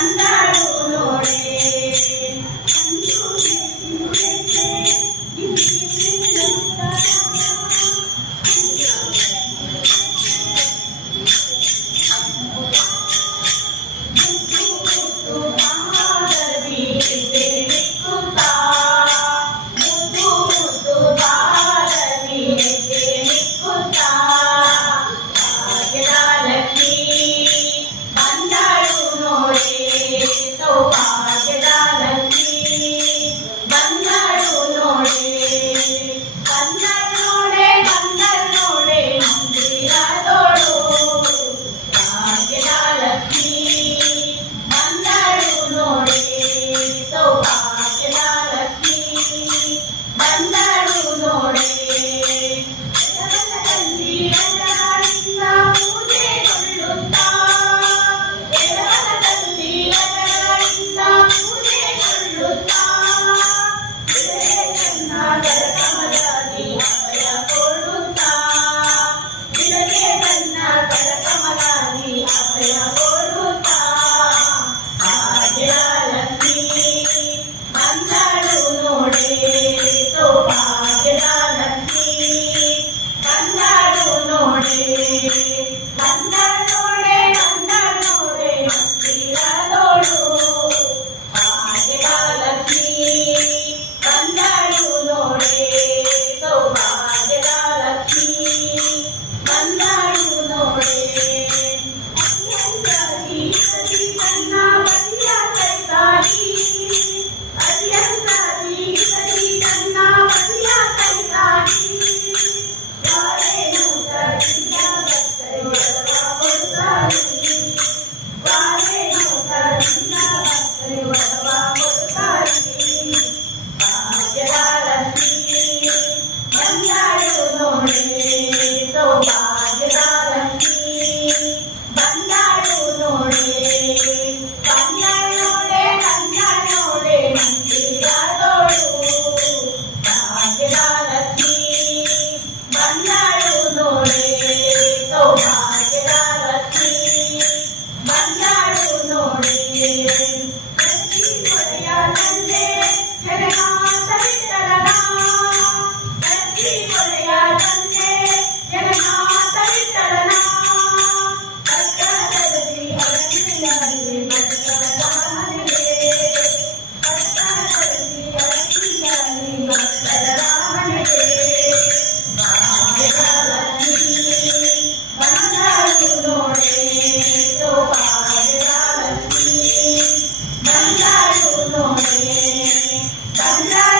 అందాడు నోడే cambiare odore. Bye.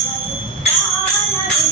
ಇಷ್ಟವಲ್ಲವೇ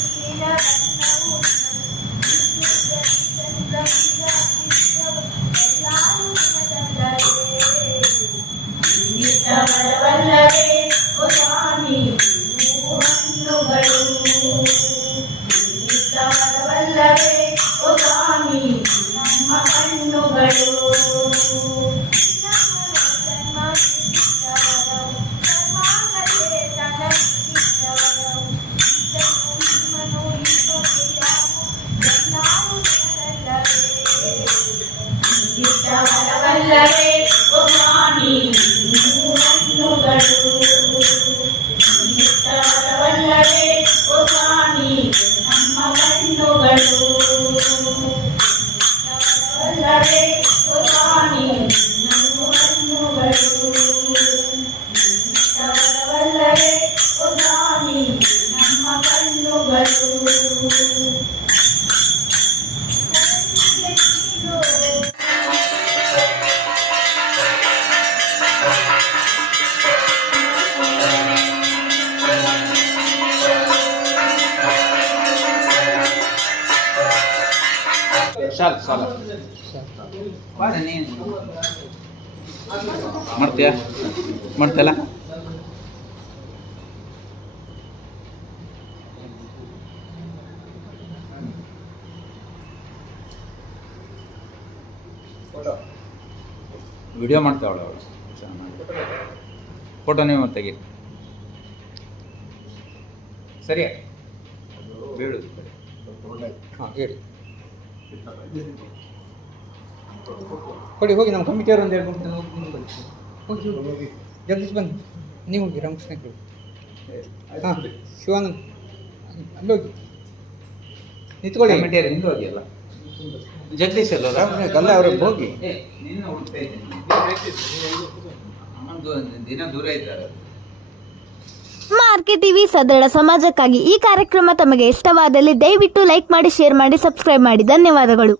ಸಾಲು ಸಾಲ. ಮಾಡ್ತೀಯಾ? ಮಾಡ್ತಲ್ಲ ವಿಡಿಯೋ ಮಾಡ್ತಾವಳ ಅವಳು. ಫೋಟೋ ನೀವು ತೆಗಿ. ಸರಿ. ಹೇಳುದು ಹಾಂ ಹೇಳಿ. ಕೊಡಿ ಹೋಗಿ ನಮ್ಮ ಕಮಿಟಿಯವರು ಒಂದು ಎರಡು ಮೂರು ಜನ ಹೋಗಿ ಬನ್ನಿ ಹೋಗಿ ಹೋಗಿ. ಜಗದೀಶ್ ಬನ್ನಿ. ನೀವು ಹೋಗಿ ರಾಮಕೃಷ್ಣ ಕೇಳಿ ಹಾಂ ಶಿವಾನಂದ್. ಅಲ್ಲಿ ಹೋಗಿ. ನಿಂತ್ಕೊಳ್ಳಿ. ಕಮಿಟಿಯರು ಹಿಂದೆ ಹೋಗಿಯಲ್ಲ ಜಗದೀಶ್ ಅಲ್ಲ ರಾಮಕೃಷ್ಣ ಅಲ್ಲ ಅವ್ರಿಗೆ ಹೋಗಿ. ದಿನ ದೂರ ಇದ್ದಾರೆ. ಮಾರ್ಕೆ ಟಿವಿ ಸದೃಢ ಸಮಾಜಕ್ಕಾಗಿ ಈ ಕಾರ್ಯಕ್ರಮ ತಮಗೆ ಇಷ್ಟವಾದಲ್ಲಿ ದಯವಿಟ್ಟು ಲೈಕ್ ಮಾಡಿ, ಶೇರ್ ಮಾಡಿ, ಸಬ್ಸ್ಕ್ರೈಬ್ ಮಾಡಿ. ಧನ್ಯವಾದಗಳು.